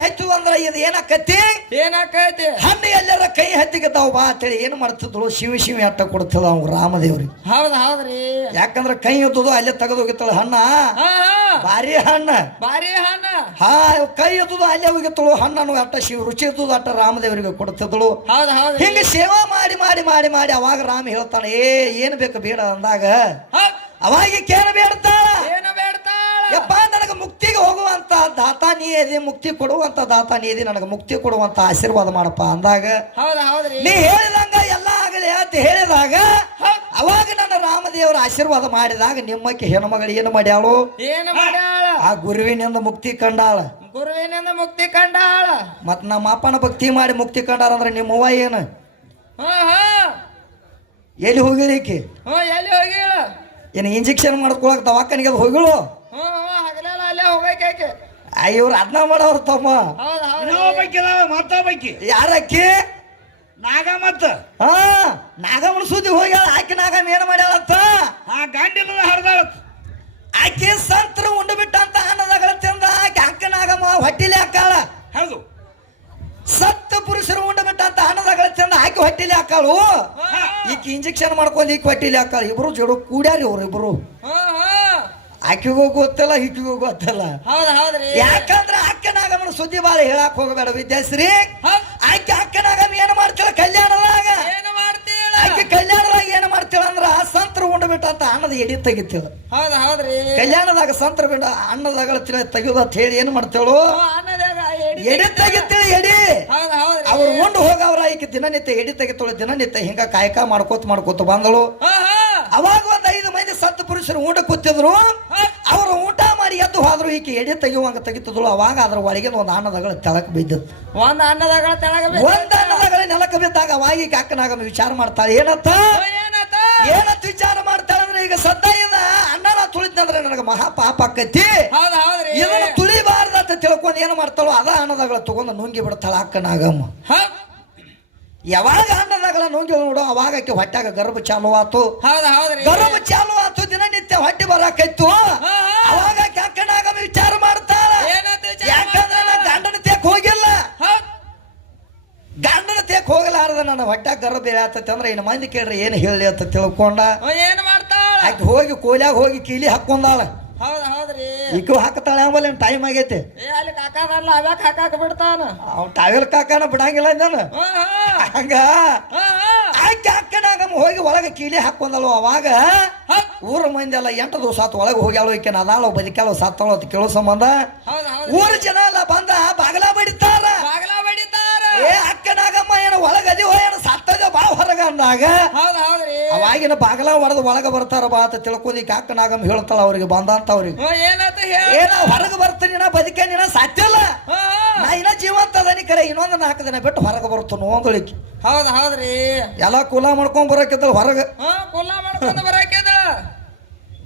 ಹೆಚ್ಚು ಅಂದ್ರ ಇದು ಏನಾಕತಿ ಏನಾಕೈತಿ? ಹಣ್ಣು ಎಲ್ಲರ ಕೈ ಹತ್ತಿಗದಾವ್ ಬಾ ಅಂತೇಳಿ ಏನು ಮಾಡ್ತಿದ್ರು ಶಿವ ಶಿವ ಅಟ್ಟ ಕೊಡ್ತದ ಅವ್ನು ರಾಮದೇವ್ರಿ. ಹೌದ್ ಹೌದ್ರಿ. ಯಾಕಂದ್ರ ಕೈ ಎತ್ತದು ಅಲ್ಲೇ ತೆಗೆದು ಹೋಗಿತ್ತಳು ಹಣ್ಣ ಭಾರಿ ಹಣ್ಣ. ಬಾರಿ ಹಣ್ಣ. ಹಾ ಕೈ ಎತ್ತದು ಅಲ್ಲೇ ಹೋಗಿತ್ತಳು ಹಣ್ಣನ್ನು ಅಟ್ಟ ಶಿವ ರುಚಿ ಎತ್ತದು ಅಟ್ಟ ರಾಮದೇವರಿಗೆ ಕೊಡ್ತಿದ್ದಳು. ಹೌದ್ ಹೌದ್ರಿ. ಹಿಂಗ ಸೇವಾ ಮಾಡಿ ಮಾಡಿ ಮಾಡಿ ಮಾಡಿ ಅವಾಗ ರಾಮ ಹೇಳ್ತಾನೆ ಏ ಏನ್ ಬೇಕು ಬೇಡ ಅಂದಾಗ ಹೌದ್. ಅವಾಗ ಕೇಳ ಬೇಡ್ತಾಳ? ಏನ ಬೇಡ್ತಾಳ? ಯಪ್ಪ ದಾತ ನೀ ಇದೆ ಮುಕ್ತಿ ಕೊಡುವಂತ ದಾತ ನೀ ಇದೆ ನನಗೆ ಮುಕ್ತಿ ಕೊಡುವಂತ ಆಶೀರ್ವಾದ ಮಾಡಪ್ಪ ಅಂದಾಗ ಹೌದ್ ಹೌದ್ರಿ? ನೀ ಹೇಳಿದಂಗ ಎಲ್ಲ ಆಗಲಿ ಅಂತ ಹೇಳಿದಾಗ ಅವಾಗ ನನ್ನ ರಾಮದೇವರ ಆಶೀರ್ವಾದ ಮಾಡಿದಾಗ ನಿಮ್ಮಕ್ಕೆ ಹೆಣ್ಮಗಳು ಏನು ಮಾಡ್ಯಾಳು? ಏನು ಮಾಡ್ಯಾಳ? ಆ ಗುರುವಿನಿಂದ ಮುಕ್ತಿ ಕಂಡಾಳ. ಗುರುವಿನಿಂದ ಮುಕ್ತಿ ಕಂಡಾಳ. ಮತ್ ನಮ್ಮ ಅಪ್ಪನ ಭಕ್ತಿ ಮಾಡಿ ಮುಕ್ತಿ ಕಂಡಾರ ಅಂದ್ರೆ ನಿಮ್ಮವ್ವ ಏನು? ಹಾ ಹಾ. ಎಲ್ಲಿ ಹೋಗಿಳಿಕಿ ಹ್ಞೂ ಎಲ್ಲಿ ಹೋಗಿಳ ಏನು ಇಂಜೆಕ್ಷನ್ ಮಾಡ್ಕೊಳಕ್ ದವಾಖಾನಿಗೆ ಹೋಗಿಳು? ಹ್ಞೂ ಹ್ಞೂ ಹಗಲೆಲ್ಲ ಅಲ್ಲೇ ಇವ್ರು ಅದನ್ನ ಮಾಡೋರು ತಮ್ಮ. ಮತ್ತೊಬ್ಬಕಿ ಯಾರಕ್ಕಿ? ನಾಗ ಮತ್ತ. ಹಾ ನಾಗಮ್ಮನ ಸುದ್ದಿ ಹೋಗ್ಯಾಳ ಆಕಿ ನಾಗಮ್ಮ ಏನ್ ಮಾಡ್ಯಾಳತ್ತ ಆ ಗಂಡಿನ ಹರಿದಾಳತ್ ಆಕಿ ಸಂತ್ರ ಉಂಡು ಬಿಟ್ಟಂತ ಅನ್ನದಾಗಳ ತಿಂದ ಆಕಿ ಅಕ್ಕ ನಾಗಮ್ಮ ಹೊಟ್ಟಿಲಿ ಹಾಕಾಳ ಹೌದು. ಸತ್ತ ಪುರುಷರು ಉಂಡು ಬಿಟ್ಟಂತ ಅನ್ನದಾಗಳ ತಿಂದ ಆಕಿ ಹೊಟ್ಟಿಲಿ ಹಾಕಾಳು ಈಕೆ ಇಂಜೆಕ್ಷನ್ ಮಾಡ್ಕೊಂಡು ಈಕೆ ಹೊಟ್ಟಿಲಿ ಹಾಕಾಳ ಇಬ್ರು ಜೋಡು ಕೂಡ್ಯಾರಿ ಅವ್ರು ಇಬ್ರು ಆಕಿಗೂ ಗೊತ್ತಲ್ಲ ಈಕಿಗೂ ಗೊತ್ತಲ್ಲ. ಹೌದ್ ಹೌದ್ರಿ. ಯಾಕಂದ್ರೆ ಸುದ್ದಿ ಬಾಳ ಹೇಳಕ್ ಹೋಗಬೇಡ ವಿದ್ಯಾಶ್ರೀ. ಆಕೆ ಅಕ್ಕ ನಾಗಮ್ಮ ಏನ್ ಮಾಡ್ತಾಳ ಕಲ್ಯಾಣದಾಗ? ಏನು ಮಾಡ್ತೀಳ ಆಕೆ ಕಲ್ಯಾಣದಾಗ ಏನ್ ಮಾಡ್ತಾಳ ಅಂದ್ರ ಸಂತ್ರ ಉಂಡು ಅಂತ ಅನ್ನದ ಎಡಿ ತೆಗಿತೀಳ ಹೌದ್ ಹೌದ್ರಿ. ಕಲ್ಯಾಣದಾಗ ಸಂತ್ರ ಬಿಡ ಅನ್ನದಾಗ ತೆಗೆದು ಅಂತ ಹೇಳಿ ಏನ್ ಮಾಡ್ತೇಳು? ಅನ್ನದಾಗ ಎಡಿ ತೆಗಿತೀಳ ಎಡಿ. ಅವ್ರು ಉಂಡು ಹೋಗವ್ರ ಈಕೆ ದಿನನಿತ್ಯ ಎಡಿ ತೆಗಿತಾಳು ದಿನನಿತ್ಯ ಹಿಂಗ ಕಾಯಕ ಮಾಡ್ಕೋತ ಮಾಡ್ಕೋತ ಬಂದಳು. ಅವಾಗ ಒಂದ್ ಐದು ಮಂದಿ ಸತ್ತು ಪುರುಷರು ಊಟ ಕೂತಿದ್ರು. ಎದ್ದು ಎಡೆ ತೆಗೆಯುವಾಗ ತೆಗಿತಿದ್ಳು ಅವಾಗ ಅದ್ರ ಒಳಗೆ ಒಂದು ಅನ್ನದಗಳ ತೆಳಕ್ ಬಿದ್ದದ್ದು ಒಂದ್ ಅನ್ನದಗಳ ತೆಳಗ ಒಂದ್ ಅನ್ನದಗಳ ನೆಲಕ ಬಿದ್ದಾಗ ಅವಾಗಿ ಕಾಕನಾಗ ಅಕ್ಕನಾಗ ವಿಚಾರ ಮಾಡ್ತಾಳೆ ಏನತ್ತ? ಏನತ್ತ? ಏನತ್ ವಿಚಾರ ಮಾಡ್ತಾಳೆ ಅಂದ್ರೆ ಈಗ ಸದ್ದ ಅಣ್ಣನ ತುಳಿದ್ನಂದ್ರೆ ನನಗೆ ಮಹಾ ಪಾಪ ಆಕೈತಿ. ಇದನ್ನ ತುಳಿಬಾರ್ದ ಅಂತ ತಿಳ್ಕೊಂಡು ಏನ್ ಮಾಡ್ತಾಳೋ ಅದ ಅನ್ನದಗಳ ತಗೊಂಡು ನುಂಗಿ ಬಿಡ್ತಾಳ ಅಕ್ಕನಾಗಮ್ಮ. ಯಾವಾಗ ಅನ್ನದಗಳ ನುಂಗಿ ನೋಡು ಅವಾಗ ಆಕೆ ಹೊಟ್ಯಾಗ ಗರ್ಭ ಚಾಲು ಆತು. ಗರ್ಭ ಚಾಲು ಆತು ಹೊಟ್ಟೆ ಬರಾಕೈತು. ಅವಾಗ ಆಕೆ ವಿಚಾರ ಮಾಡ್ತಾಳ. ವಿಚಾರ ಯಾಕಂದ್ರೆ ನಾನು ಗಂಡನ ತೇಕ್ ಹೋಗಿಲ್ಲ. ಗಂಡನ ತೇಕ್ ಹೋಗಲಾರ್ದ ನನ್ನ ಹೊಟ್ಟೆ ಗರ್ಭ ಬೇರೆ ಆತತಿ ಅಂದ್ರೆ ಇನ್ನು ಮಂದಿ ಕೇಳ್ರಿ ಏನು ಹೇಳಿ ಅಂತ ತಿಳ್ಕೊಂಡ. ಏನು ಮಾಡ್ತಾಳ? ಆಕೆ ಹೋಗಿ ಕೋಲ್ಯಾಗ ಹೋಗಿ ಕೀಲಿ ಹಾಕೊಂಡಾಳ ಹೌದ್ ಹೌದ್ರಿ. ಹಾಕ್ತಾಳೆ ಆಮೇಲೆ ಟೈಮ್ ಆಗೈತೆ. ಏ ಅಲ್ಲಿ ಕಾಕಾದಲ್ಲ ಅವ್ಯಾಕ ಹಾಕಾಕ ಬಿಡ್ತಾನ. ಅವ್ ಟಾವೆಲ್ ಕಾಕನ ಬಿಡಂಗಿಲ್ಲ ನಾನು ಹಂಗ? ಆಕೆ ಅಕ್ಕನಾಗಮ್ಮ ಹೋಗಿ ಒಳಗೆ ಕೀಲಿ ಹಾಕೊಂಡಲ್ವ ಅವಾಗ? ಊರ ಮಂದಿ ಎಲ್ಲ ಎಂಟು ದಿವಸ ಆತು ಒಳಗೆ ಹೋಗ್ಯಾಳು ಈಕೆ ಅದಾಳು ಬದುಕ್ಯಾಳು ಸತ್ತಾಳು ಅಂತ ಕೇಳೋ ಸಂಬಂಧ. ಊರ ಜನ ಎಲ್ಲ ಬಂದ ಬಾಗಲ ಬಡಿತಾರ. ಬಾಗಲ ಬಡಿತಾರ. ಏ ಅಕ್ಕನಾಗಮ್ಮ ಅಂದಾಗ ಹೌದ್ ಹೌದ್ರಿ. ಅವಾಗಿನ ಬಾಗಲ ಹೊಡೆದು ಒಳಗ ಬರ್ತಾರ ಬಾ ಅಂತ ತಿಳ್ಕೊಂಡು ಈಗ ಅಕ್ಕನಾಗಮ್ಮ ಹೇಳ್ತಾಳ ಅವ್ರಿಗೆ ಬಂದಂತ ಅವ್ರಿಗೆ. ಹ್ಞೂ ಏನಾತ ಹೇಳ. ಏನ ಹೊರಗೆ ಬರ್ತೀನಿ ನಾ ಬದುಕೆ ನೀನ ಸತ್ತಿಲ್ಲ ಹ್ಞೂ ನಾ ಇನ್ನ ಜೀವಂತ ಅದನಿ ಕರೆ ಇನ್ನೊಂದು ನಾಲ್ಕು ದಿನ ಬಿಟ್ಟು ಹೊರಗೆ ಬರ್ತಾನು ಅಂದಳಿಕೆ. ಹೌದ್ ಹೌದ್ರಿ. ಎಲ್ಲ ಕುಲ ಮಾಡ್ಕೊಂಡ್ ಬರಕಿದ್ದಳು ಹೊರಗೆ. ಕುಲ್ಲ ಮಾಡ್ಕೊಂಡು ಬರಾಕಿದ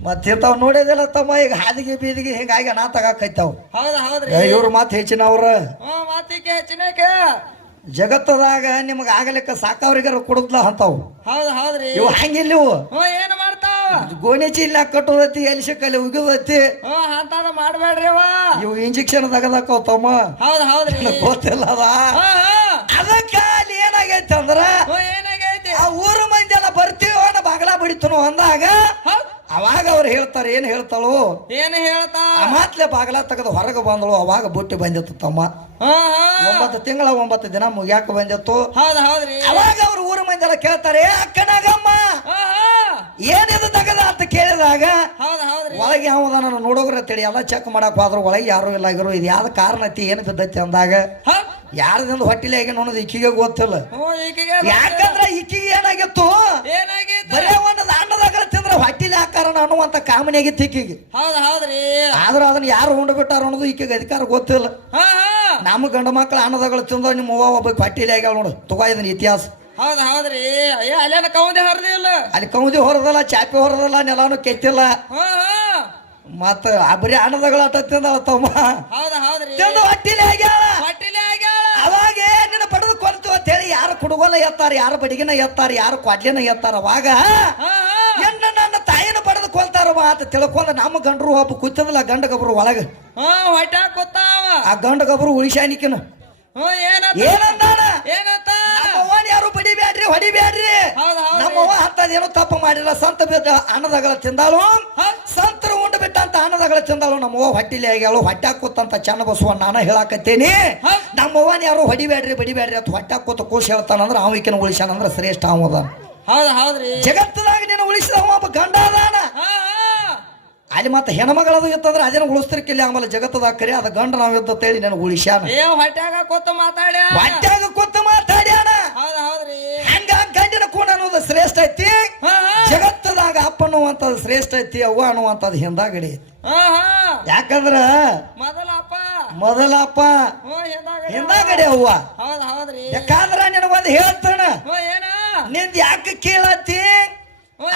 ಮತ್ತಿರ್ತಾವ್ ನೋಡಿದಿಲ್ಲ ತಮ್ಮ ಈಗ ಹಾದಿಗೆ ಬೀದಿಗೆ ಹಿಂಗಾಗಿ ನಾ ತಗಾಕೈತಾವ್ ಹೌದ್ ಹೌದ್ರಿ. ಇವ್ರ ಮಾತು ಹೆಚ್ಚಿನ ಅವ್ರ. ಹ್ಞೂ ಮಾತಿಗೆ ಹೆಚ್ಚಿನಕ ಜಗತ್ತದಾಗ ನಿಮಗ ಆಗಲಿಕ್ಕ ಸಾಕವ್ರಿಗಾರ ಕೊಡುದ್ಲ ಅಂತಾವ್. ಹೌದು ಹೌದ್ರಿ. ಇವು ಹಂಗಿಲ್ಲ ಇವು. ಹ್ಞೂ ಏನು ಮಾಡ್ತಾವ? ಗೋಣಿ ಚೀಲ ಕಟ್ಟೋದೈತಿ ಎಲ್ಲಿ ಸಿಕ್ಕಲ್ಲಿ ಉಗಿದೈತಿ. ಹ್ಞೂ ಅಂತಾದ ಮಾಡ್ಬೇಡ್ರಿ ಅವ ಇವು ಇಂಜೆಕ್ಷನ್ ತಗದಾಕವ್ ತಮ್ಮ ಹೌದು ಹೌದ್ರಿ. ನನಗ್ ಗೊತ್ತಿಲ್ಲ ಅದ. ಹ್ಞೂ ಅದಕ್ಕ ಅಲ್ಲಿ ಏನಾಗೈತಿ ಅಂದ್ರ ಹ್ಞೂ ಏನಾಗೈತಿ? ಆ ಊರು ಮಂದಿ ಎಲ್ಲ ಬರ್ತೀವೋ ನಾ ಬಾಗಲ ಬಡಿತನು ಅಂದಾಗ ಅವಾಗ ಅವ್ರು ಹೇಳ್ತಾರೆ ಏನ್ ಹೇಳ್ತಾಳು? ಏನು ಹೇಳ್ತಾ? ಮಾತ್ಲೆ ಬಾಗಲ ತೆಗೆದು ಹೊರಗೆ ಬಂದಳು ಅವಾಗ ಬುಟ್ಟಿ ಬಂದಿತ್ತು ತಮ್ಮ. ಒಂಬತ್ತು ತಿಂಗಳ ಒಂಬತ್ತು ದಿನ ಮುಗ್ಯಾಕ ಬಂದಿತ್ತು. ಹೌದ್ ಹೌದ್ರಿ ಅವಾಗ ಅವ್ರ ಊರು ಮಂದಿ ಎಲ್ಲ ಕೇಳ್ತಾರೆ "ಏ ಅಕ್ಕನಾಗಮ್ಮ ಏನಿದು ತಗದ? ಅಂತ ಕೇಳಿದಾಗ ಒಳಗೆ ಯಾವ್ದ ನಾನು ನೋಡೋಗ್ರ ತಿಳಿ ಎಲ್ಲ ಚೆಕ್ ಮಾಡಕ್ ಹೋದ್ರು ಒಳಗೆ ಯಾರು ಇಲ್ಲ ಆಗಿರೋ ಇದು ಯಾವ್ದು ಕಾರಣ ಐತಿ ಏನು ಬಿದ್ದೈತಿ? ಅಂದಾಗ ಯಾರದಿಂದ ಹೊಟ್ಟಿಲೆ ಆಗಿ ನೋಡೋದು ಇಕ್ಕಿಗೆ ಗೊತ್ತಿಲ್ಲ. ಯಾಕಂದ್ರೆ ಇಕ್ಕಿಗೆ ಈಕಿಗೆ ಏನಾಗಿತ್ತು? ಏನಾಗೈತಿ ಬರೇ ಒಂದು ದಾಂಡದಾಗ ಹೊಟ್ಟಿಲಿ ಹಾಕಾರ ಅನ್ನುವಂತ ಕಾಮನಿ ಆಗಿತ್ತು ಈಕೆಗೆ. ಹೌದ್ ಹೌದ್ರಿ. ಆದ್ರೆ ಅದನ್ನ ಯಾರು ಉಂಡ್ಬಿಟ್ಟಾರ ಅನ್ನೋದು ಈಕೆಗೆ ಅಧಿಕಾರ ಗೊತ್ತಿಲ್ಲ. ಹಾ ಹಾ. ನಮ್ಮ ಗಂಡು ಮಕ್ಕಳ ಅನ್ನದಗಳು ತಿಂದ ನಿಮ್ಮ ಅವ್ವ ಒಬ್ಬ ಹೊಟ್ಟಿಲಿ ಆಗ್ಯಾವ ನೋಡು ತಗೋ ಇದನ್ನ ಇತಿಹಾಸ. ಹೌದ್ ಹೌದ್ರಿ. ಅಯ್ಯ ಅಲ್ಲೇನ ಕೌಂದೆ ಹರಿದಿಲ್ಲ ಅಲ್ಲಿ ಕೌದಿ ಹೊರದಲ್ಲ ಚಾಪಿ ಹೊರದಲ್ಲ ನೆಲಾನು ಕೆತ್ತಿಲ್ಲ. ಹಾ ಹಾ. ಮತ್ತ ಆ ಬರೀ ಅನ್ನದಗಳ ಆಟ ತಿಂದ ತಮ್ಮ. ಹೌದ್ ಹೌದ್ರಿ. ತಿಂದು ಹೊಟ್ಟಿಲೆ ಆಗ್ಯಾಳ. ಹೊಟ್ಟಿಲೆ ಆಗ್ಯಾಳ. ಅವಾಗ ನಿನ್ನ ಪಡೆದು ಕೊಲ್ತು ಅಂತ ಹೇಳಿ ಯಾರು ಕುಡುಗೋಲ ಎತ್ತಾರ ಯಾರು ಬಡಿಗಿನ ಎತ್ತಾರ ಯಾರು ಕ್ವಾಡ್ಲಿನ ಎತ್ತಾರ ಅವಾಗ ಹಾ ಹಾ. ತಾಯಿನ ಆತ ತಿಳ್ಕೊಂಡ ನಮ್ಮ ಗಂಡರು ಒಬ್ಬ ಕೂತದಲ್ಲ ಗಂಡಗೊಬ್ರು ಒಳಗ. ಹಾ ಕೂತಾವ ಆ ಗಂಡ ಗೊಬ್ರು ಉಳಿಸಾನಿಕಿನ ಹ್ಞೂ ಏನಂತ? ಏನಂದಾನ ಏನಂತ? ನಮ್ಮವ್ವನ್ ಯಾರು ಬಡಿಬ್ಯಾಡ್ರಿ ಹೊಡಿಬ್ಯಾಡ್ರಿ? ಹೌದ್. ನಮ್ಮವ್ವ ಅಂತದೇನು ತಪ್ಪು ಮಾಡಿಲ್ಲ ಸಂತ ಬಿದ್ದ ಅನ್ನದಗಳ ತಿಂದಾಳು. ಸಂತರು ಉಂಡು ಬಿಟ್ಟಂತ ಅನ್ನದಗಳ ತಿಂದಾಳು. ನಮ್ಮವ್ವ ಹೊಟ್ಟಿಲಿ ಆಗ್ಯಾಳು ಹೊಟ್ಟೆ ಕೂತಂತ ಚನ್ನ ಬಸವ ನಾನು ಹೇಳಾಕತ್ತೇನಿ. ನಮ್ಮವ್ವನ ಯಾರು ಹೊಡಿಬ್ಯಾಡ್ರಿ ಬಡಿಬ್ಯಾಡ್ರಿ ಅಂತ ಹೊಟ್ಟೆ ಕೂತ ಕೂಸ್ ಹೇಳ್ತಾನಂದ್ರ ಅವ ಈಕಿನ ಉಳಿಸ್ಯಾನಂದ್ರ ಶ್ರೇಷ್ಠ ಅವದ ಹೌದ್ ಹೌದ್ರಿ. ಜಗತ್ತದಾಗ ನೀನು ಉಳಿಸಿದ ಒಬ್ಬ ಗಂಡ ಹಾ ಅಲ್ಲಿ ಮತ್ತೆ ಹೆಣ್ಮಗಳದು ಇತ್ತಂದ್ರೆ ಅದೇನು ಉಳಿಸ್ತಿರ್ಕಿಲ್ಲ. ಆಮೇಲೆ ಜಗತ್ತದ ಕರಿ ಅದ ಗಂಡ ನಾವ್ ತೇಳಿ ನಾನು ಉಳಿಸ್ಯಾನ. ಏ ಹೊಟ್ಯಾಗ ಕೂತ ಮಾತಾಡ್ಯ. ಹೊಟ್ಯಾಗ ಕೊತ್ತ ಮಾತಾಡ್ಯಾನ. ಹಂಗ ಗಂಡಿನ ಕೂಡ ಅನ್ನೋದು ಶ್ರೇಷ್ಠ ಐತಿ. ಜಗತ್ತದಾಗ ಅಪ್ಪ ಅನ್ನುವಂಥದ್ದು ಶ್ರೇಷ್ಠ ಐತಿ ಅವ್ವ ಅನ್ನುವಂಥದ್ದು ಹಿಂದಾಗಡಿ ಐತಿ. ಯಾಕಂದ್ರ ಮೊದಲಪ್ಪ. ಹಿಂದಾಗಡೆ ಅವ್ವ. ಯಾಕಂದ್ರ ನಿನಗೊಂದು ಹೇಳ್ತಾನ. ನಿಂದ ಯಾಕೆ ಕೇಳತ್ತಿ?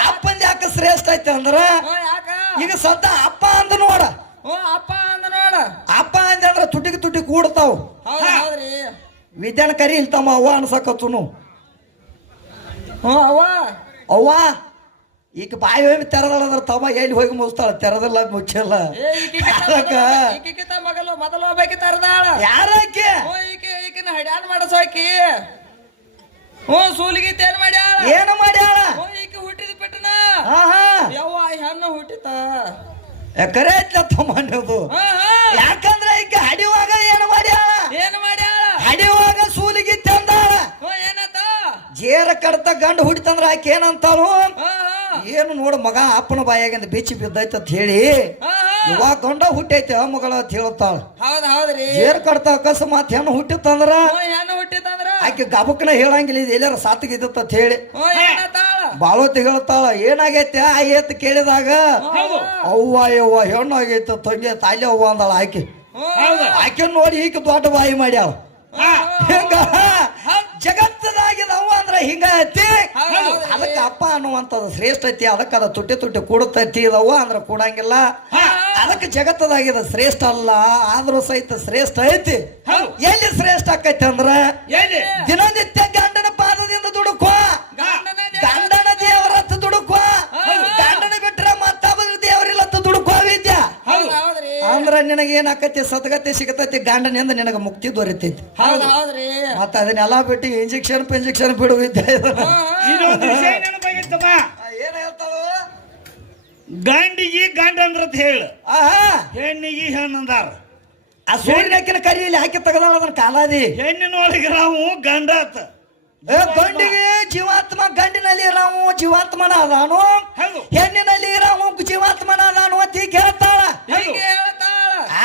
ಅಪ್ಪಂದ ಯಾಕೆ ಶ್ರೇಷ್ಠ ಐತಿ ಅಂದ್ರ ಈಗ ಸದ್ದ ಅಪ್ಪ ಅಂತ ನೋಡ. ಹ್ಞೂ ಅಪ್ಪ ಅಂದ ನೋಡ. ಅಪ್ಪ ಅಂದ ಅಂದ್ರ ತುಟಿಗೆ ತುಟಿ ಕೂಡ್ತಾವು. ಹೌದ್ ಹೌದ್ರಿ ವಿದ್ಯಾನ ಕರಿ ಇಲ್ತಮ್ಮ ಅವ್ವ ಅನ್ಸಕತ್ತುನು. ಹ್ಞೂ ಅವ್ವ. ಅವ್ವ ಈಗ ಬಾಯಿ ತೆರದಳದ್ರ ತಮ್ಮ ಎಲ್ಲಿ ಹೋಗಿ ಮುಗಿಸ್ತಾಳ? ತೆರದಿಲ್ಲ ಮುಚ್ಚಲ್ಲ. ಮಗಲು ಮೊದಲು ಹೋಗ್ಬೇಕಿ ತೆರದಾಳ. ಯಾರಕ್ಕೆ? ಈಕಿನ ಹಡ್ಯಾನ್ ಮಾಡಸೋಕಿ. ಹ್ಞೂ ಸೂಲಿಗೀತ ಏನ್ ಮಾಡ್ಯಾಳ? ಏನು ಮಾಡ್ಯಾಳ ಹ್ಞೂ ಈಕೆ ಹುಟ್ಟಿದ ಬಿಟ್ಟನ ಹಾ ಹಾ ಯವ್ವ ಹೆಣ್ಣು ಹುಟ್ಟಿತ? ಕರೆ ಐತ್ಲ ತಮ್ಮ ಹಾ ಯಾಕಂದ್ರೆ ಈಗ ಹಡಿಯುವಾಗ ಏನು ಮಾಡ್ಯಾಳ? ಏನು ಮಾಡ್ಯಾಳ? ಹಡಿಯುವಾಗ ಸೂಲಿಗೆ ತಂದಾಳ. ಹ್ಞೂ ಏನತ್ತ ಜೇರ ಕಡತ ಗಂಡು ಹುಡಿತಂದ್ರ ಆಕೆ ಏನಂತಾಳು? ಏನು ನೋಡು ಮಗ ಅಪ್ಪನ ಬಾಯಾಗಿಂದ ಬೆಚ್ಚಿ ಬಿದ್ದೈತ ಅಂತ ಹೇಳಿ. ಇವಾಗ ಗಂಡ ಹುಟ್ಟೈತೆ ಆ ಮಗಳ ಅಂತ ಹೇಳ್ತಾಳ ಹೌದ್ ಹೌದ್ರಿ. ಜೇರ್ ಕಡ್ತ ಅಕಸ್ಮಾತ್ ಹೆಣ್ಣು ಹುಟ್ಟಿತ್ತಂದ್ರ ಹೆಣ್ಣು ಹುಟ್ಟಿತಂದ್ರ? ಆಕೆ ಗಬಕ್ನ ಹೇಳಂಗಿಲ್ಲ ಇದು ಎಲ್ಲಾರ ಸಾತಿಗಿದ್ದತ್ತ ಅಂತ ಹೇಳಿ. ಬಾಳೋತಿ ಹೇಳ್ತಾಳ ಏನಾಗೈತೆ ಆಗೈತೆ ಕೇಳಿದಾಗ. ಅವ್ವ ಯವ್ವ ಹೆಣ್ಣು ಆಗೈತೆ ತಂಗಿ ತಾಯಿ ಅವ್ವ ಅಂದಾಳ ಆಕೆ. ಆಕೆ ನೋಡಿ ಈಕೆ ದೊಡ್ಡ ಬಾಯಿ ಮಾಡ್ಯಾವ. ಹಿಂಗ? ಜಗತ್ತದಾಗಿದ ಅವ್ವ ಅಂದ್ರೆ ಹಿಂಗ ಐತಿ ಅದಕ್ಕೆ ಅಪ್ಪ ಅನ್ನುವಂಥದ್ದು ಶ್ರೇಷ್ಠ ಐತಿ ಅದಕ್ಕೆ ಅದ ತುಟ್ಟಿ ತುಟ್ಟಿ ಕೂಡತೈತಿ ಇದವ್ವ ಅಂದ್ರೆ ಕೂಡಂಗಿಲ್ಲ. ಅದಕ್ಕೆ ಜಗತ್ತದಾಗಿದ ಶ್ರೇಷ್ಠ ಅಲ್ಲ ಆದ್ರೂ ಸಹಿತ ಶ್ರೇಷ್ಠ ಐತಿ. ಎಲ್ಲಿ ಶ್ರೇಷ್ಠ ಆಕೈತಿ ಅಂದ್ರೆ? ದಿನನಿತ್ಯ ಏನಾಕತಿ ಸದ್ಗತಿ ಸಿಗತೈತಿ ಗಂಡನಿಂದ ನಿನಗೆ ಮುಕ್ತಿ ದೊರೆತೈತಿ. ಹೌದ್ ಹೌದ್ರಿ. ಮತ್ತ ಅದನ್ನೆಲ್ಲ ಬಿಟ್ಟು ಇಂಜೆಕ್ಷನ್ ಇಂಜೆಕ್ಷನ್ ಬಿಡು ವಿದ್ಯೆ. ಇನ್ನೊಂದು ವಿಷಯ ನೆನಪಾಗಿತ್ತಮ್ಮ ಏನ್ ಹೇಳ್ತಾಳು ಗಂಡಿಗೆ ಗಂಡ ಅಂದ್ರತ್ ಹೇಳು. ಆಹಾ. ಹೆಣ್ಣಿಗೆ ಹೆಣ್ಣು ಅಂದಾರ. ಆ ಸೂರ್ಯನಕ್ಕಿನ ಕರಿಯಲ್ಲಿ ಹಾಕಿ ತೆಗೆದಾಳ ಅದನ್ನ ಕಾಲಾದಿ. ಹೆಣ್ಣಿನೊಳಗೆ ನಾವು ಗಂಡ ಆತ. ಏ, ಗಂಡಿಗೆ ಜೀವಾತ್ಮ ಗಂಡಿನಲ್ಲಿ ನಾವು ಜೀವಾತ್ಮನ ಅದಾನು. ಹೌದು. ಹೆಣ್ಣಿನಲ್ಲಿ ಇರಾವು ಜೀವಾತ್ಮನ ಅದಾನು ಅಂತ ಈಗ ಹೇಳ್ತಾಳ. ಹೀಗೆ ಹೇಳ್ತಾಳ.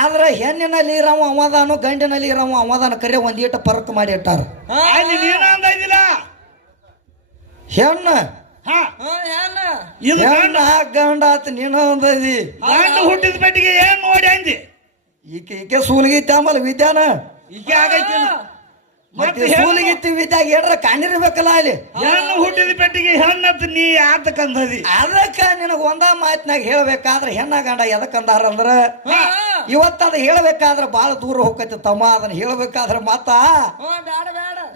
ಆದ್ರೆ ಹೆಣ್ಣಿನಲ್ಲಿ ಇರೋ ಅವದಾನು ಗಂಡಿನಲ್ಲಿ ಇರೋ ಅವದಾನ ಕರೆ ಒಂದೀಟ ಪರತ್ ಮಾಡಿ ಇಟ್ಟಾರ. ಹೆಣ್ಣು. ಹಾ. ಹಾ, ಹೆಣ್ಣು. ಇದು ಗಂಡ. ಗಂಡ ಆತ ನೀನು ಅಂದಿ ಗಂಡ ಹುಟ್ಟಿದ ಬೆಟ್ಟಿಗೆ ಏನ್ ನೋಡಿ ಅಂದಿ? ಈಕೆ ಈಕೆ ಸೂಲಿಗಿತ್ತ ಆಮೇಲೆ ವಿದ್ಯಾನ? ಈಕೆ ಆಗೈತಿ ಮತ್ತೆ ಸೂಲಿಗಿತ್ತಿ ವಿದ್ಯಾಗ ಏನ್ರ ಕಾಣಿರ್ಬೇಕಲ್ಲ ಅಲ್ಲಿ? ಹೆಣ್ಣು ಹುಟ್ಟಿದ ಬೆಟ್ಟಿಗೆ ಹೆಣ್ಣತ್ ನೀ ಯಾತಕಂದದಿ ಅದಕ್ಕ ನಿನಗ ಒಂದ ಮಾತಿನಾಗ ಹೇಳ್ಬೇಕಾದ್ರೆ ಹೆಣ್ಣ ಗಂಡ ಎದಕ್ಕಂದಾರ ಅಂದ್ರ ಇವತ್ತ ಅದ ಹೇಳಬೇಕಾದ್ರೆ ಬಾಳ ದೂರ ಹೋಗೈತಿ ತಮ್ಮ ಅದನ್ನ ಹೇಳಬೇಕಾದ್ರೆ ಮಾತ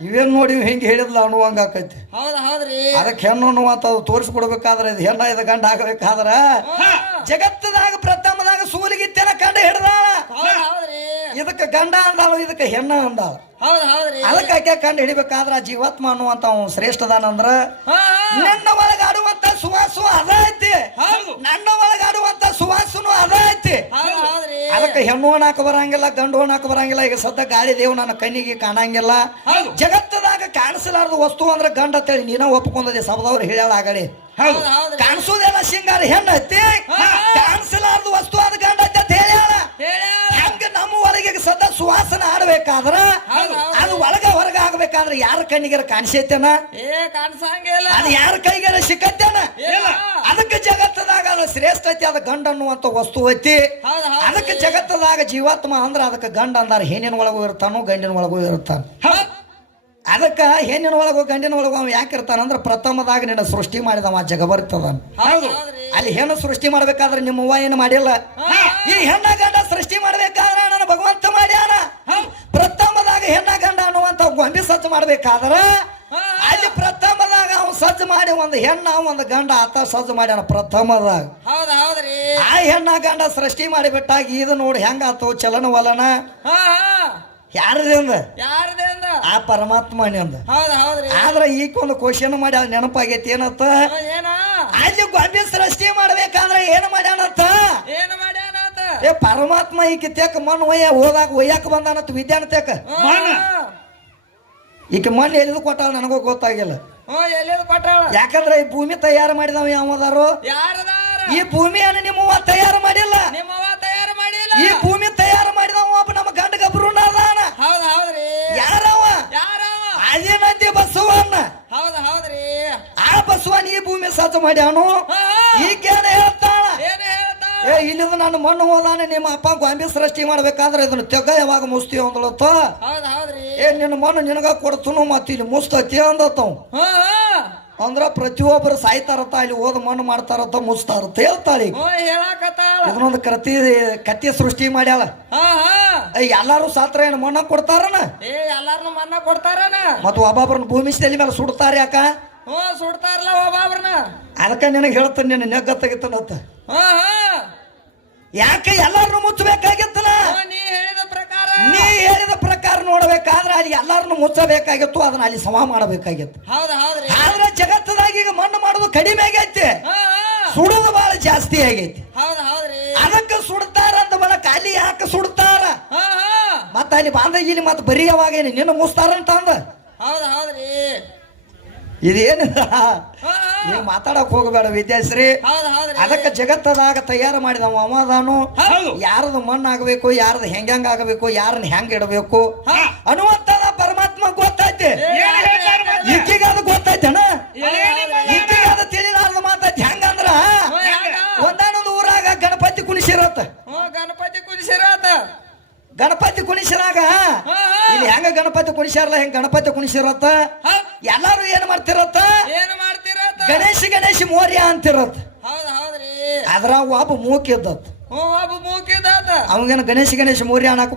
ಇವೇನ್ ನೋಡಿ ಹೆಂಗೆ ಹೇಳಿದ್ಲ ಅನ್ನುವಂಗ ಆಕೈತಿ. ಅದಕ್ಕೆ ಹೆಣ್ಣು ಅನ್ನುವಂಥದ್ದು ತೋರಿಸ್ಕೊಡ್ಬೇಕಾದ್ರೆ ಇದು ಹೆಣ್ಣ ಇದು ಗಂಡ ಆಗಬೇಕಾದ್ರ ಜಗತ್ತದಾಗ ಪ್ರಥಮದಾಗ ಸೂಲಿಗಿತ್ತೇನ ಕಂಡು ಹಿಡ್ದಾಳ. ಇದಕ್ಕೆ ಗಂಡ ಅಂದಾಳು ಇದಕ್ಕೆ ಹೆಣ್ಣ ಅಂದಾಳು. ಅದಕ್ಕ ಆಕೆ ಕಂಡು ಹಿಡಿಬೇಕಾದ್ರ ಜೀವಾತ್ಮ ಅನ್ನುವಂತ ಶ್ರೇಷ್ಠದಾನ ಶ್ರೇಷ್ಠದಾನಂದ್ರ ಹಾ. ನನ್ನ ಒಳಗಾಡುವಂತ ಸುವಾಸು ಅದ ಐತಿ. ನನ್ನ ಒಳಗಾಡುವಂತ ಸುವಾಸನು ಅದ ಐತಿ. ಅದಕ್ಕೆ ಹೆಣ್ಣು ಹಾಕ ಬರಂಗಿಲ್ಲ ಗಂಡು ಹಾಕ ಬರಂಗಿಲ್ಲ. ಈಗ ಸದ್ದ ಗಾಳಿ ದೇವ್ ನನ್ನ ಕಣ್ಣಿಗೆ ಕಾಣಂಗಿಲ್ಲ. ಜಗತ್ತದಾಗ ಕಾಣಿಸಲಾರದ ವಸ್ತು ಅಂದ್ರೆ ಗಂಡ ಅಂತೇಳಿ ನೀನ ಒಪ್ಕೊಂಡದೆ ಸಬದವ್ರು ಹೇಳ್ಯಾಳ ಆಗಡಿ. ಹೌದು. ಕಾಣಿಸೋದೆಲ್ಲ ಸಿಂಗಾರ ಹೆಣ್ಣು ಐತಿ ಕಾಣಿಸಲಾರದ ವಸ್ತು ಅದು ಗಂಡ ಅಂತ ಹೇಳ್ಯಾಳ. ಹಂಗ ನಮ್ಮ ಒಳಗೆ ಸದಾ ಸುವಾಸನ ಆಡ್ಬೇಕಾದ್ರ. ಅದು ಒಳಗ ಹೊರಗ ಆಗ್ಬೇಕಾದ್ರ ಯಾರ ಕಣ್ಣಿಗಾರ ಕಾಣಿಸೈತೇನ? ಅದು ಯಾರ ಕೈಗಾರ ಸಿಕ್ಕತ್ತೇನ? ಅದಕ್ಕೆ ಜಗತ್ತದಾಗ ಅದು ಶ್ರೇಷ್ಠ ಐತಿ ಅದ ಗಂಡ ಅನ್ನುವಂತ ವಸ್ತು ಐತಿ. ಅದಕ್ಕೆ ಜಗತ್ತದಾಗ ಜೀವಾತ್ಮ ಅಂದ್ರ ಅದಕ್ಕೆ ಗಂಡ ಅಂದಾರ ಹೆಣ್ಣಿನ ಒಳಗೂ ಇರ್ತಾನು ಗಂಡಿನ ಒಳಗೂ ಇರ್ತಾನ. ಅದಕ್ಕೆ ಹೆಣ್ಣಿನ ಒಳಗೂ ಗಂಡಿನ ಒಳಗೂ ಅವ ಯಾಕೆ ಇರ್ತಾನಂದ್ರ ಪ್ರಥಮದಾಗ ನಿನ್ನ ಸೃಷ್ಟಿ ಮಾಡಿದವ ಜಗ ಬರ್ತದ ಅಲ್ಲಿ ಹೆಣ್ಣು ಸೃಷ್ಟಿ ಮಾಡ್ಬೇಕಾದ್ರೆ ನಿಮ್ಮವ್ವ ಏನು ಮಾಡಿಲ್ಲ? ಈ ಹೆಣ್ಣ ಗಂಡ ಸೃಷ್ಟಿ ಮಾಡ್ಬೇಕಾದ್ರೆ ನನ್ನ ಭಗವಂತ ಮಾಡ್ಯಾನ. ಪ್ರಥಮದಾಗ ಹೆಣ್ಣ ಗಂಡ ಅನ್ನುವಂತ ಗೊಂಬೆ ಸಜ್ಜು ಮಾಡ್ಬೇಕಾದ್ರ ಅಲ್ಲಿ ಪ್ರಥಮದಾಗ ಅವ ಸಜ್ಜು ಮಾಡಿ ಒಂದು ಹೆಣ್ಣ ಒಂದು ಗಂಡ ಆತ ಸಜ್ಜ ಮಾಡ್ಯಾನ ಪ್ರಥಮದಾಗ. ಹೌದ್ ಹೌದ್ರಿ. ಹೆಣ್ಣ ಗಂಡ ಸೃಷ್ಟಿ ಮಾಡಿಬಿಟ್ಟಾಗ ಇದು ನೋಡಿ ಹೆಂಗಾತು ಚಲನ ವಲನ? ಹಾ ಹಾ. ಯಾರದಿಂದ? ಯಾರದೇ ಅಂದ ಆ ಪರಮಾತ್ಮನಿಂದ. ಹೌದ್ ಹೌದ್ರಿ. ಒಂದು ಈಗೊಂದು ಕ್ವಶನ್ ಮಾಡಿ ಅಲ್ಲಿ ನೆನಪಾಗೈತಿ ಏನತ್ತ? ಏನ? ಅಲ್ಲಿ ಗೊಂಬೆ ಸೃಷ್ಟಿ ಮಾಡ್ಬೇಕಂದ್ರೆ ಏನು ಮಾಡ್ಯಾನತ್ತ? ಏನ್ ಏ ಪರಮಾತ್ಮ ಈಕೆ ತೆಕ್ ಮಣ್ಣು ಒಯ್ಯ ಹೋದಾಗ ಒಯ್ಯಾಕ ಬಂದಾನತ್ ವಿದ್ಯಾನ ತೆಕ್. ಹಾ. ಈಕೆ ಮಣ್ಣು ಎಲ್ಲಿದು ಕೊಟ್ಟಾಳ ನನಗೂ ಗೊತ್ತಾಗಿಲ್ಲ. ಯಾಕಂದ್ರೆ ಈ ಭೂಮಿ ತಯಾರು ಮಾಡಿದವ ಯಾವದಾರು ಈ ಭೂಮಿಯನ್ನು ನಿಮ್ಮವ್ವ ತಯಾರು ಮಾಡಿಲ್ಲ? ಈ ಭೂಮಿ ತಯಾರು ಮಾಡಿದವ ಒಬ್ಬ ನಮ್ಮ ಗಂಡ ಗಬ್ರು ಅದಾನ. ಹೌದ್ ಹೌದ್ರಿ. ಯಾರವ? ಅದೇನಂತಿ ಬಸವಣ್ಣ. ಹೌದ್ ಹೌದ್ರಿ. ಆ ಬಸವಣ್ಣ ಈ ಭೂಮಿ ಸತ್ತು ಮಾಡ್ಯಾನು ಈಗ ಏನ್ ಹೇಳ್ತಾಳ ಏ ಇಲ್ಲಿಂದ ನನ್ನ ಮಣ್ಣು ಹೋದಾನೆ ನಿಮ್ಮ ಅಪ್ಪ ಗೊಂಬೆ ಸೃಷ್ಟಿ ಮಾಡ್ಬೇಕಾದ್ರೆ ಇದನ್ನ ತೆಗ್ಗ ಯಾವಾಗ ಮುಸ್ತಿ ಅಂದ್ಲತ್ತ? ಹೌದ್ ಹೌದ್ರಿ. ಏ ನಿನ್ನ ಮಣ್ಣು ನಿನಗ ಕೊಡ್ತನು ಮತ್ತೆ ಇಲ್ಲಿ ಮುಸ್ತತಿ ಅಂದತ್ತವ್ ಹಾ ಅಂದ್ರ ಪ್ರತಿಯೊಬ್ಬರು ಸಾಯ್ತಾರತ್ತ ಇಲ್ಲಿ ಓದ್ ಮಣ್ಣು ಮಾಡ್ತಾರತ್ತ ಮುಸ್ತಾರತ್ತ ಹೇಳ್ತಾಳಿ ಹೇಳಾಕತ್ತಾಳ. ಇದನ್ನೊಂದು ಕತಿ ಕತಿ ಸೃಷ್ಟಿ ಮಾಡ್ಯಾಳ. ಹಾ ಹಾ. ಏ, ಎಲ್ಲಾರು ಸಾತ್ರ ಏನು ಮಣ್ಣ ಕೊಡ್ತಾರನ? ಏ ಎಲ್ಲಾರ್ನು ಮನ್ನ ಕೊಡ್ತಾರನ? ಮತ್ತ ಒಬ್ಬೊಬ್ರನ್ನ ಭೂಮಿ ತಲೆ ಮೇಲೆ ಸುಡ್ತಾರ ಯಾಕ? ಹ್ಞೂ ಸುಡ್ತಾರಲ್ಲ ಒಬ್ಬೊಬ್ರನ್ನ ಅದಕ್ಕ ನಿನಗೆ ಹೇಳ್ತಾನೆ ನಿನ್ನ ನೆಗ್ಗ ತೆಗಿತಾನತ್ತ ಹಾ ಹಾ. ಯಾಕೆ ಎಲ್ಲಾರನ್ನು ಮುಚ್ಚಬೇಕಾಗಿತ್ತಲ್ಲ? ನೀ ಹೇಳಿದ ಪ್ರಕಾರ. ನೀ ಹೇಳಿದ ಪ್ರಕಾರ ನೋಡ್ಬೇಕಾದ್ರೆ ಅಲ್ಲಿ ಎಲ್ಲಾರನ್ನು ಮುಚ್ಚಬೇಕಾಗಿತ್ತು ಅದನ್ನ ಅಲ್ಲಿ ಸಮ ಮಾಡಬೇಕಾಗಿತ್ತು. ಹೌದು ಹೌದ್ರಿ ಆದ್ರೆ ಜಗತ್ತದಾಗ ಈಗ ಮಣ್ಣು ಮಾಡೋದು ಕಡಿಮೆ ಆಗೈತಿ. ಸುಡುದು ಬಹಳ ಜಾಸ್ತಿ ಆಗೈತಿ. ಹೌದು ಹೌದ್ರಿ ಅದಕ್ಕೆ ಸುಡ್ತಾರ ಅಂತ ಬಳಕ ಅಲ್ಲಿ ಯಾಕೆ ಸುಡ್ತಾರ? ಹಾ ಹಾ. ಮತ್ತ ಅಲ್ಲಿ ಬಾಂಧ ಇಲ್ಲಿ ಮತ್ತೆ ಬರೀ ಯಾವಾಗ ನಿನ್ನ ಹೌದು ಅಂದ? ಅಂದ್ರೆ ಹೌದ್ರಿ ಇದೇನು? ನೀವು ಮಾತಾಡಕ್ ಹೋಗಬೇಡ ವಿದ್ಯಾಶ್ರೀ. ಅದಕ್ಕೆ ಜಗತ್ತದಾಗ ತಯಾರು ಮಾಡಿದವ ಅವ ಅದಾನು ಯಾರದು ಮಣ್ಣು ಆಗಬೇಕು ಯಾರದು ಹೆಂಗ್ ಆಗಬೇಕು ಯಾರನ್ನ ಹೆಂಗ್ ಇಡಬೇಕು ಹಾ. ಪರಮಾತ್ಮ ಗೊತ್ತೈತೆ? ಈಕಿಗೆ ಅದು ಗೊತ್ತೈತೇನ ಈಕಿಗೆ ಅದು ತಿಳಿಲಾರ್ದ ಮಾತೈತಿ ಹೆಂಗಂದ್ರ? ಒಂದಾನೊಂದು ಊರಾಗ ಗಣಪತಿ ಕುಣಿಸಿರತ್ತ. ಗಣಪತಿ ಕುಣಿಸಿರತ್ತ. ಗಣಪತಿ ಕುಣಿಸಿರಾಗ? ಇಲ್ಲಿ ಹೆಂಗ ಗಣಪತಿ ಕುಣಿಸ್ಯಾರಲ್ಲ ಹೆಂಗ ಗಣಪತಿ ಕುಣಿಸಿರತ್ತ? ಎಲ್ಲಾರು ಏನ್ ಮಾಡ್ತಿರತ್ತ? ಏನ್ ಮಾಡ್ತಿರಾತ ಗಣೇಶ ಗಣೇಶ ಮೌರ್ಯ ಅಂತಿರತ್ತ. ಹೌದ್ ಹೌದ್ರಿ. ಅದ್ರ ಒಬ್ಬ ಮೂಕಿದ್ದತ್ ಹ್ಞೂ ಒಬ್ಬ ಮೂಕಿದಾತ ಅವಂಗೇನು ಗಣೇಶ ಗಣೇಶ ಮೌರ್ಯ ಅನ್ನಕ್